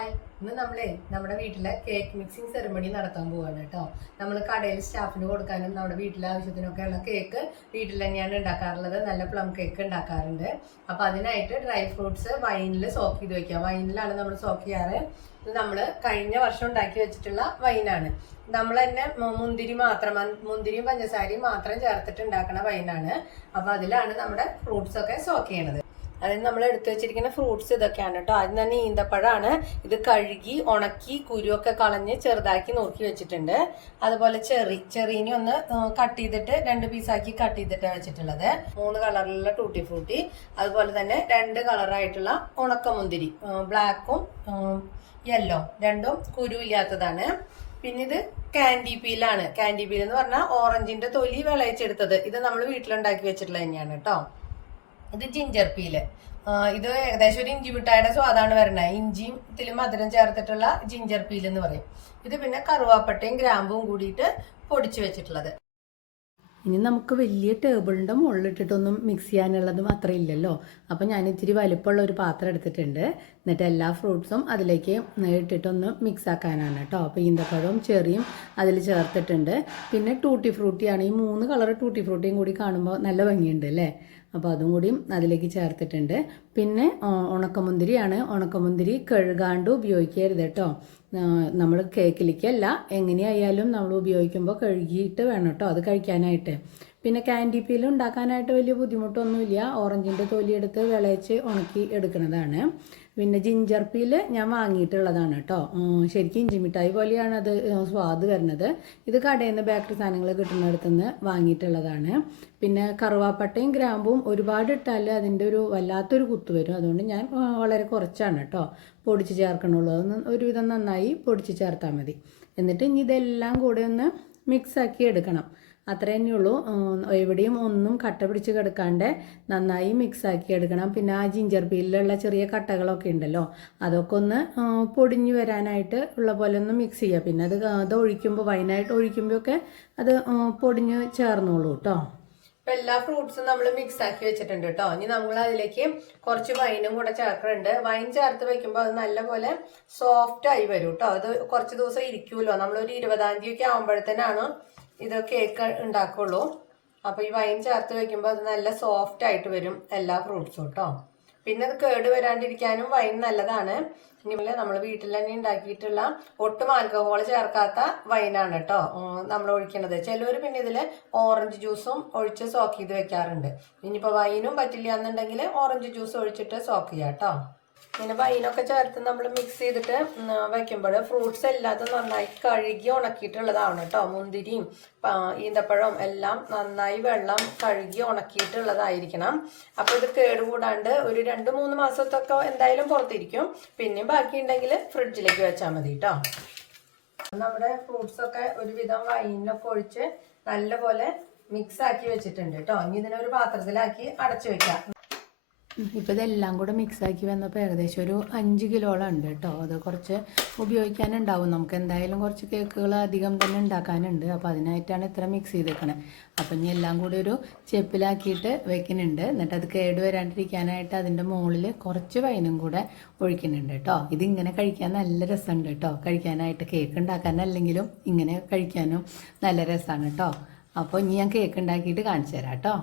Hi ഇന്ന് നമ്മളെ നമ്മുടെ വീട്ടിലെ കേക്ക് മിക്സിംഗ് സെറിമണി നടത്താൻ പോവാണ് കേട്ടോ. നമ്മൾ കടയിൽ സ്റ്റാഫിന് കൊടുക്കാനും നമ്മുടെ വീട്ടിലെ ആവശ്യത്തിനൊക്കെയുള്ള കേക്ക് വീട്ടിൽ തന്നെയാണ് ഉണ്ടാക്കാറുള്ളത്. നല്ല പ്ലം കേക്ക് ഉണ്ടാക്കാറുണ്ട്. അപ്പോൾ അതിനായിട്ട് ഡ്രൈ ഫ്രൂട്ട്സ് വൈനിൽ സോക്ക് ചെയ്ത് വയ്ക്കുക വൈനിലാണ് നമ്മൾ സോക്ക് ചെയ്യാറ്. ഇത് നമ്മൾ കഴിഞ്ഞ വർഷം ഉണ്ടാക്കി വെച്ചിട്ടുള്ള വൈനാണ്. നമ്മൾ തന്നെ മുന്തിരി മാത്രം മുന്തിരിയും പഞ്ചസാരയും മാത്രം ചേർത്തിട്ട് ഉണ്ടാക്കുന്ന വൈനാണ്. അപ്പോൾ അതിലാണ് നമ്മുടെ ഫ്രൂട്ട്സ് ഒക്കെ സോക്ക് ചെയ്യണത്. അതിന് നമ്മൾ എടുത്തു വെച്ചിരിക്കുന്ന ഫ്രൂട്ട്സ് ഇതൊക്കെയാണ് കേട്ടോ. ആദ്യം തന്നെ ഈന്തപ്പഴമാണ് ഇത് കഴുകി ഉണക്കി കുരുവൊക്കെ കളഞ്ഞ് ചെറുതാക്കി നോക്കി വെച്ചിട്ടുണ്ട്. അതുപോലെ ചെറി ചെറീനെ ഒന്ന് കട്ട് ചെയ്തിട്ട് രണ്ട് പീസാക്കി കട്ട് ചെയ്തിട്ടാണ് വെച്ചിട്ടുള്ളത്. മൂന്ന് കളറിലുള്ള ടൂട്ടി ഫ്രൂട്ടി അതുപോലെ തന്നെ രണ്ട് കളറായിട്ടുള്ള ഉണക്കമുന്തിരി ബ്ലാക്കും യെല്ലോ രണ്ടും കുരു ഇല്ലാത്തതാണ് പിന്നെ ഇത് കാൻഡി പീലാണ് കാൻഡി പീൽ എന്ന് പറഞ്ഞാൽ ഓറഞ്ചിന്റെ തൊലി വിളയിച്ചെടുത്തത്. ഇത് നമ്മൾ വീട്ടിലുണ്ടാക്കി വെച്ചിട്ടുള്ളത് തന്നെയാണ് കേട്ടോ. ഇത് ജിഞ്ചർ പീൽ ഇത് ഏകദേശം ഒരു ഇഞ്ചി മിഠായിയുടെ സ്വാദാണ് വരുന്നത് ഇഞ്ചിയും ഇതിൽ മധുരം ചേർത്തിട്ടുള്ള ജിഞ്ചർ പീൽ എന്ന് പറയും. ഇത് പിന്നെ കറുവാപ്പട്ടയും ഗ്രാമ്പും കൂടിയിട്ട് പൊടിച്ചു വെച്ചിട്ടുള്ളത്. ഇനി നമുക്ക് വലിയ ടേബിളിന്റെ മുകളിലിട്ടിട്ടൊന്നും മിക്സ് ചെയ്യാനുള്ളതും അത്ര ഇല്ലല്ലോ. അപ്പം ഞാൻ ഇത്തിരി വലിപ്പമുള്ള ഒരു പാത്രം എടുത്തിട്ടുണ്ട്. എന്നിട്ട് എല്ലാ ഫ്രൂട്ട്സും അതിലേക്ക് ഇട്ടിട്ടൊന്ന് മിക്സ് ആക്കാനാണ് കേട്ടോ. അപ്പോൾ ഈന്തപ്പഴവും ചെറിയും അതിൽ ചേർത്തിട്ടുണ്ട്. പിന്നെ ടൂട്ടി ഫ്രൂട്ടിയാണ് ഈ മൂന്ന് കളർ ടൂട്ടി ഫ്രൂട്ടിയും കൂടി കാണുമ്പോൾ നല്ല ഭംഗിയുണ്ട് അല്ലേ? അപ്പോൾ അതും കൂടിയും അതിലേക്ക് ചേർത്തിട്ടുണ്ട്. പിന്നെ ഉണക്കമുന്തിരിയാണ്. ഉണക്കമുന്തിരി കഴുകാണ്ട് ഉപയോഗിക്കരുത് കേട്ടോ നമ്മൾ കേക്കിലേക്കല്ല എങ്ങനെയായാലും നമ്മൾ ഉപയോഗിക്കുമ്പോൾ കഴുകിയിട്ട് വേണം കേട്ടോ അത് കഴിക്കാനായിട്ട്. പിന്നെ കാൻഡി പീൽ ഉണ്ടാക്കാനായിട്ട് വലിയ ബുദ്ധിമുട്ടൊന്നുമില്ല. ഓറഞ്ചിന്റെ തൊലിയെടുത്ത് വിളയിച്ച് ഉണക്കി എടുക്കുന്നതാണ്. പിന്നെ ജിഞ്ചർ പീൽ ഞാൻ വാങ്ങിയിട്ടുള്ളതാണ് കേട്ടോ. ശരിക്കും ഇഞ്ചി മിഠായി പോലെയാണ് അത് സ്വാദ് വരുന്നത്. ഇത് കടയിൽ നിന്ന് ബേക്കറി സാധനങ്ങൾ കിട്ടുന്നിടത്ത് നിന്ന് വാങ്ങിയിട്ടുള്ളതാണ്. പിന്നെ കറുവാപ്പട്ടയും ഗ്രാമ്പും ഒരുപാട് ഇട്ടാൽ അതിന്റെ ഒരു വല്ലാത്തൊരു കുത്ത് വരും. അതുകൊണ്ട് ഞാൻ വളരെ കുറച്ചാണ് കേട്ടോ പൊടിച്ച് ചേർക്കണുള്ളൂ. അതൊന്ന് ഒരുവിധം നന്നായി പൊടിച്ച് ചേർത്താൽ മതി. എന്നിട്ട് ഇനി ഇതെല്ലാം കൂടെ ഒന്ന് മിക്സാക്കി എടുക്കണം. അത്രേ തന്നെ ഉള്ളൂ. എവിടെയും ഒന്നും കട്ട പിടിച്ച് കിടക്കാണ്ട് നന്നായി മിക്സാക്കി എടുക്കണം. പിന്നെ ആ ജിഞ്ചർ പീലിലുള്ള ചെറിയ കട്ടകളൊക്കെ ഉണ്ടല്ലോ അതൊക്കെ ഒന്ന് പൊടിഞ്ഞു വരാനായിട്ട് ഉള്ള പോലെ ഒന്ന് മിക്സ് ചെയ്യുക പിന്നെ അത് അത് ഒഴിക്കുമ്പോൾ വൈനായിട്ട് ഒഴിക്കുമ്പോഴൊക്കെ അത് പൊടിഞ്ഞ് ചേർന്നോളൂ കേട്ടോ. ഇപ്പൊ എല്ലാ ഫ്രൂട്ട്സും നമ്മൾ മിക്സ് ആക്കി വെച്ചിട്ടുണ്ട് കേട്ടോ. ഇനി നമ്മൾ അതിലേക്ക് കുറച്ച് വൈനും കൂടെ ചേർക്കുന്നുണ്ട് വൈൻ ചേർത്ത് വെക്കുമ്പോൾ അത് നല്ലപോലെ സോഫ്റ്റ് ആയി വരും കേട്ടോ. അത് കുറച്ച് ദിവസം ഇരിക്കുമല്ലോ നമ്മളൊരു ഇരുപതാം തീയതി ഒക്കെ ആകുമ്പോഴത്തേനാണ് ഇത് കേക്ക് ഉണ്ടാക്കുള്ളൂ. അപ്പൊ ഈ വൈൻ ചേർത്ത് വെക്കുമ്പോൾ അത് നല്ല സോഫ്റ്റ് ആയിട്ട് വരും എല്ലാ ഫ്രൂട്ട്സും കേട്ടോ പിന്നെ അത് കേട് വരാണ്ടിരിക്കാനും വൈൻ നല്ലതാണ്. ഇനി നമ്മൾ വീട്ടിൽ തന്നെ ഉണ്ടാക്കിയിട്ടുള്ള ഒട്ടും ആൽക്കഹോൾ ചേർക്കാത്ത വൈനാണ് കേട്ടോ നമ്മൾ ഒഴിക്കേണ്ടത് ചിലവർ പിന്നെ ഇതിൽ ഓറഞ്ച് ജ്യൂസും ഒഴിച്ച് സോക്ക് ചെയ്ത് വെക്കാറുണ്ട്. ഇനിയിപ്പോൾ വൈനും പറ്റില്ല എന്നുണ്ടെങ്കിൽ ഓറഞ്ച് ജ്യൂസ് ഒഴിച്ചിട്ട് സോക്ക് ചെയ്യാം കേട്ടോ പിന്നെ വൈനൊക്കെ ചേർത്ത് നമ്മൾ മിക്സ് ചെയ്തിട്ട് വെക്കുമ്പോൾ ഫ്രൂട്ട്സ് എല്ലാതും നന്നായി കഴുകി ഉണക്കിയിട്ടുള്ളതാണ് കേട്ടോ മുന്തിരിയും ഈന്തപ്പഴവും എല്ലാം നന്നായി വെള്ളം കഴുകി ഉണക്കിയിട്ടുള്ളതായിരിക്കണം. അപ്പോൾ ഇത് കേടുകൂടാണ്ട് ഒരു രണ്ട് മൂന്ന് മാസത്തൊക്കെ എന്തായാലും പുറത്തിരിക്കും. പിന്നെയും ബാക്കി ഉണ്ടെങ്കിൽ ഫ്രിഡ്ജിലേക്ക് വെച്ചാൽ മതി കേട്ടോ നമ്മുടെ ഫ്രൂട്ട്സൊക്കെ ഒരുവിധം വൈനിലൊക്കെ ഒഴിച്ച് നല്ലപോലെ മിക്സ് ആക്കി വെച്ചിട്ടുണ്ട് കേട്ടോ ഇനി ഇതിനെ ഒരു പാത്രത്തിലാക്കി അടച്ചു വെക്കാം. ഇപ്പോൾ ഇതെല്ലാം കൂടെ മിക്സാക്കി വന്നപ്പോൾ ഏകദേശം ഒരു അഞ്ച് കിലോളം ഉണ്ട് കേട്ടോ. അത് കുറച്ച് ഉപയോഗിക്കാനുണ്ടാവും. നമുക്ക് എന്തായാലും കുറച്ച് കേക്കുകൾ അധികം തന്നെ ഉണ്ടാക്കാനുണ്ട്. അപ്പോൾ അതിനായിട്ടാണ് ഇത്ര മിക്സ് ചെയ്തേക്കണേ. അപ്പം ഇനി എല്ലാം കൂടി ഒരു ചെപ്പിലാക്കിയിട്ട് വെക്കുന്നുണ്ട്. എന്നിട്ട് അത് കേട് വരാണ്ടിരിക്കാനായിട്ട് അതിന്റെ മുകളിൽ കുറച്ച് വൈനും കൂടെ ഒഴിക്കുന്നുണ്ട് കേട്ടോ. ഇതിങ്ങനെ കഴിക്കാൻ നല്ല രസമുണ്ട് കേട്ടോ. കഴിക്കാനായിട്ട് കേക്ക് ഉണ്ടാക്കാനല്ലെങ്കിലും ഇങ്ങനെ കഴിക്കാനും നല്ല രസമാണ് കേട്ടോ. അപ്പോൾ ഇനി ഞാൻ കേക്ക് ഉണ്ടാക്കിയിട്ട് കാണിച്ചു തരാം കേട്ടോ.